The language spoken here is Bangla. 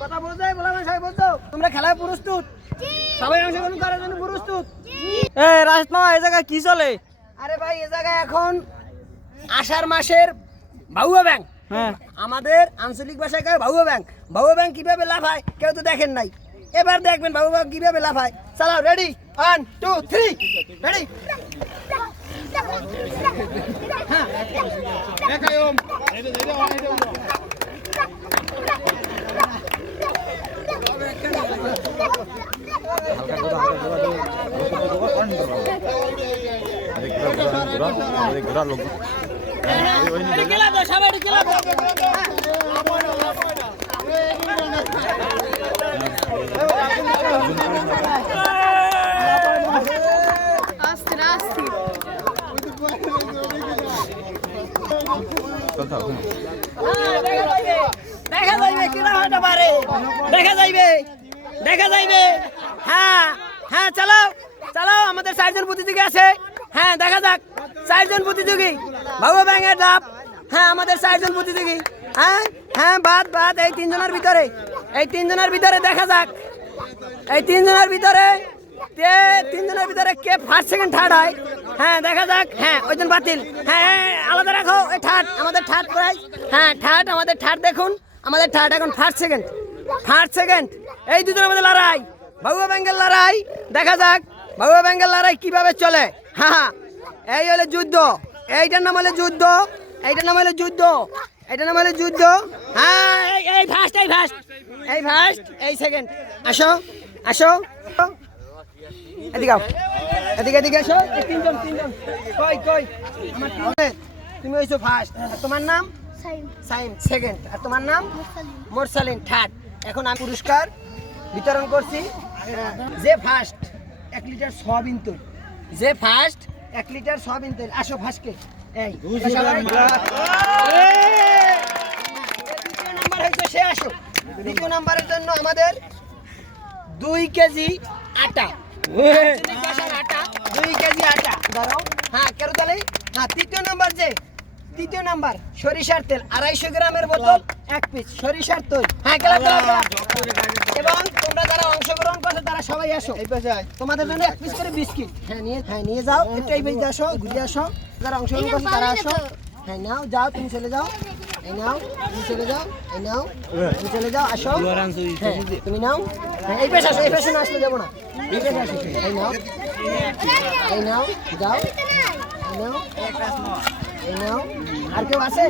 কথা বলছো বলা সবাই বলছো? তোমরা খেলায় প্রস্তুত সবাই অংশগ্রহণ করার জন্য প্রস্তুত এ মামা এই জায়গায় কি চলে? আরে ভাই এ জায়গায় এখন আষাঢ় মাসের ভাউয়া ব্যাংক। হ্যাঁ। আমাদের আঞ্চলিক ভাষায় কয় ভাউয়া ব্যাংক? ভাউয়া ব্যাংক কীভাবে লাফায় কেউ তো দেখেন নাই। এবার দেখবেন ভাউয়া ব্যাংক কীভাবে লাফায় চালাও ready one two three ready দেখা যাইবে কিনা হতে পারে। দেখা যাইবে। দেখা যাইবে। হ্যাঁ হ্যাঁ চালাও চালাও আমাদের চারজন প্রতিযোগী আছে। হ্যাঁ দেখা যাক চারজন প্রতিযোগী। বাবু ব্যাঙের ডাব। হ্যাঁ আমাদের চারজন প্রতিযোগী। হ্যাঁ হ্যাঁ বাদ বাদ এই তিনজনের ভিতরে এই তিনজনের ভিতরে দেখা যাক। এই তিনজনের ভিতরে তিনজনের ভিতরে কে ফার্স্ট সেকেন্ড থার্ড হয়। হ্যাঁ দেখা যাক হ্যাঁ ওইজন বাতিল। হ্যাঁ হ্যাঁ, আলাদা রাখো ওই থার্ড আমাদের থার্ড প্রাইজ হ্যাঁ থার্ড আমাদের থার্ড দেখুন। আমাদের থার্ড এখন ফার্স্ট সেকেন্ড ফার্স্ট সেকেন্ড এই দুজন আমাদের লড়াই। বাবুয়া ব্যাঙ্গের লড়াই দেখা যাক বাবুয়া ব্যাঙ্গের লড়াই কীভাবে চলে। হ্যাঁ এই হলো যুদ্ধ। এইটার নাম হলো যুদ্ধ। এইটার নাম হলো যুদ্ধ। এইটার নাম হলো যুদ্ধ। হ্যাঁ এই- ফার্স্ট এই ফার্স্ট এই ফার্স্ট এই সেকেন্ড আসো আসো। এদিকে। এদিকে এদিকে আসো। তিনজন তিনজন। কই কই? আমার তুমি হইছো ফার্স্ট তোমার নাম? সাইম। সেকেন্ড আর তোমার নাম? মোরসালিন। থার্ড এখন আমি পুরস্কার বিতরণ করছি। যে ফার্স্ট এক লিটার সয়াবিন তেল। যে ফার্স্ট এক লিটার সয়াবিন তেল। আসো ফার্স্টকে এই নাম্বার হয়েছে সে আসো। দ্বিতীয় নাম্বারের জন্য আমাদের দুই কেজি আটা। আটা দুই কেজি আটা। ধরো হ্যাঁ কেন তাহলে হ্যাঁ তৃতীয় নাম্বার যে তৃতীয় নাম্বার সরিষার তেল আড়াইশো গ্রামের বোতল এক পিস সরিষার তেল হ্যাঁ। এবং তোমরা যারা অংশগ্রহণ করছ তারা সবাই আসো। এই পাশে তোমাদের জন্য এক পিস করে বিস্কিট। হ্যাঁ নিয়ে হ্যাঁ নিয়ে যাও একটু এই আসো ঘুরে আসো। যারা অংশগ্রহণ করছ তারা আসো। হ্যাঁ নাও যাও তুমি চলে যাও। এই নাও তুমি চলে যাও এই নাও তুমি চলে যাও আসো। হ্যাঁ তুমি নাও। হ্যাঁ এই পাশে আসো এই পাশে না আসলে যাব না। এই পাশে আসো এই নাও। এই নাও যাও। এই নাও। আর কেউ আছে?